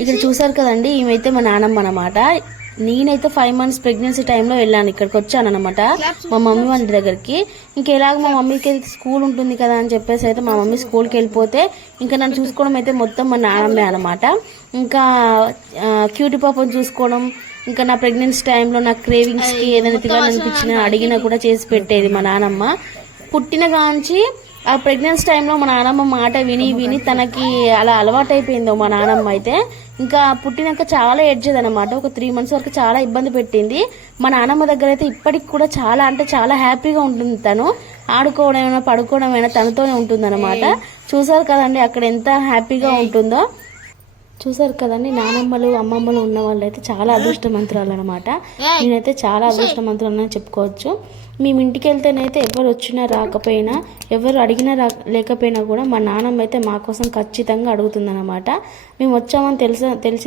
ఇక్కడ చూసారు కదండి, ఈమెయితే మా నానమ్మ అనమాట. నేనైతే 5 months ప్రెగ్నెన్సీ టైంలో వెళ్ళాను, ఇక్కడికి వచ్చాను అనమాట మా మమ్మీ వాళ్ళ దగ్గరికి. ఇంకా ఎలాగ మా మమ్మీకి స్కూల్ ఉంటుంది కదా అని చెప్పేసి అయితే మా మమ్మీ స్కూల్కి వెళ్ళిపోతే ఇంకా నన్ను చూసుకోవడం అయితే మొత్తం మా నానమ్మే అనమాట. ఇంకా క్యూటీ పాపను చూసుకోవడం, ఇంకా నా ప్రెగ్నెన్సీ టైంలో నా క్రేవింగ్స్కి ఏదైనా తినాలనిపించినా అడిగినా కూడా చేసి పెట్టేది మా నానమ్మ. పుట్టిన కాంచి ఆ ప్రెగ్నెన్సీ టైంలో మా నానమ్మ మాట విని విని తనకి అలా అలవాటైపోయిందో మా నానమ్మ అయితే. ఇంకా పుట్టినాక చాలా ఏడ్చేది అనమాట. ఒక 3 months వరకు చాలా ఇబ్బంది పెట్టింది. మా నానమ్మ దగ్గర అయితే ఇప్పటికి కూడా చాలా అంటే చాలా హ్యాపీగా ఉంటుంది. తను ఆడుకోవడమైనా పడుకోవడమైనా తనతోనే ఉంటుంది అనమాట. చూసారు కదండి అక్కడ ఎంత హ్యాపీగా ఉంటుందో. చూసారు కదండి, నానమ్మలు అమ్మమ్మలు ఉన్న వాళ్ళు అయితే చాలా అదృష్టమంతురాలు అనమాట. నేనైతే చాలా అదృష్టమంతురాలని చెప్పుకోవచ్చు. మేము ఇంటికి వెళ్తేనైతే ఎవరు వచ్చినా రాకపోయినా, ఎవరు అడిగినా లేకపోయినా కూడా మా నాన్నమ్మ అయితే మా కోసం ఖచ్చితంగా అడుగుతుందన్నమాట. మేము వచ్చామని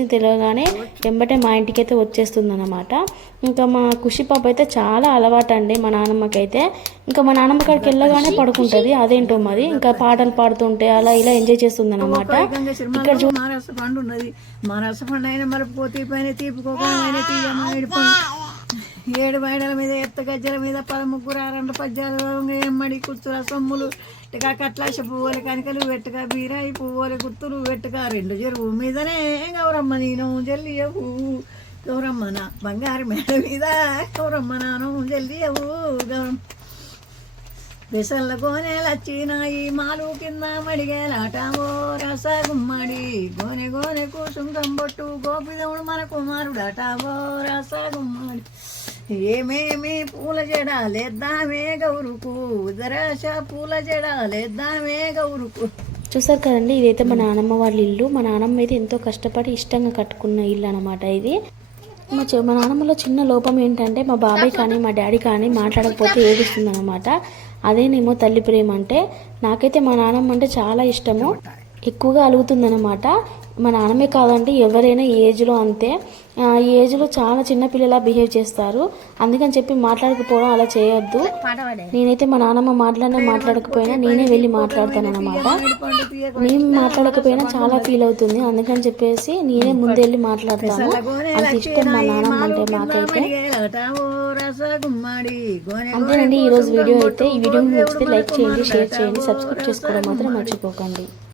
తెలియగానే వెంబటే మా ఇంటికైతే వచ్చేస్తుందన్నమాట. ఇంకా మా ఖుషి పాప అయితే చాలా అలవాటు అండి మా నాన్నమ్మకైతే. ఇంకా మా నాన్నమ్మ కాడికి వెళ్ళగానే పడుకుంటుంది, అదేంటో మరి. ఇంకా పాటలు పాడుతుంటే అలా ఇలా ఎంజాయ్ చేస్తుంది అనమాట. ఇక్కడ మా రసపండు అయినా మరపోతే పైన తీపుకోకపోయినా తీయమ్మ 7 బయడల మీద ఎత్త గజ్జల మీద 13 2 పద్యాలు ఎమ్మడి కుచ్చుల సొమ్ములు ఇటుగా కట్లాశ పువ్వుల కనికలు వెట్టుగా బీరాయి పువ్వుల గుత్తులు వెట్టుగా 2 చెరువు మీదనే గౌరమ్మ నేను జల్లియవు గౌరమ్మ నా బంగారు మేడ మీద గౌరమ్మ నాను జల్లియవు గౌరమ్మ బెసల్ల గోనెలచ్చినాయి మాలు కింద మడిగేలాటావో రస గుమ్మడి గోనె గోనె కూసుంగం బొట్టు గోపిదముడు మన కుమారుడాటావో రస గుమ్మడి ఏమేమి పూల జడాలేద్దామే గౌరుకు ఉదరాశ పూల జడాలేద్దామే గౌరుకు. చూసారు కదండి, ఇదైతే మా నానమ్మ వాళ్ళ ఇల్లు. మా నానమ్మ అయితే ఎంతో కష్టపడి ఇష్టంగా కట్టుకున్న ఇల్లు అనమాట ఇది. మా నాన్నమ్మలో చిన్న లోపం ఏంటంటే మా బాబాయ్ కానీ మా డాడీ కానీ మాట్లాడకపోతే ఏడుస్తుంది అనమాట. అదేనేమో తల్లి ప్రేమ అంటే. నాకైతే మా నాన్నమ్మ అంటే చాలా ఇష్టము, ఎక్కువగా అలుగుతుందనమాట. మా నాన్నమే కాదండి, ఎవరైనా ఈ ఏజ్లో అంతే. ఈ ఏజ్లో చాలా చిన్నపిల్లలా బిహేవ్ చేస్తారు. అందుకని చెప్పి మాట్లాడకపోవడం అలా చేయొద్దు. నేనైతే మా నాన్నమ్మ మాట్లాడకపోయినా నేనే వెళ్ళి మాట్లాడతాను అనమాట. మేము మాట్లాడకపోయినా చాలా ఫీల్ అవుతుంది, అందుకని చెప్పేసి నేనే ముందెళ్ళి మాట్లాడతాను. అంత ఇష్టం మా నాన్నమ్మ అంటే మాకైతే. అంతేనండి ఈరోజు వీడియో అయితే. ఈ వీడియో నచ్చితే లైక్ చేయండి, షేర్ చేయండి, సబ్స్క్రైబ్ చేసుకోవడం మాత్రం మర్చిపోకండి.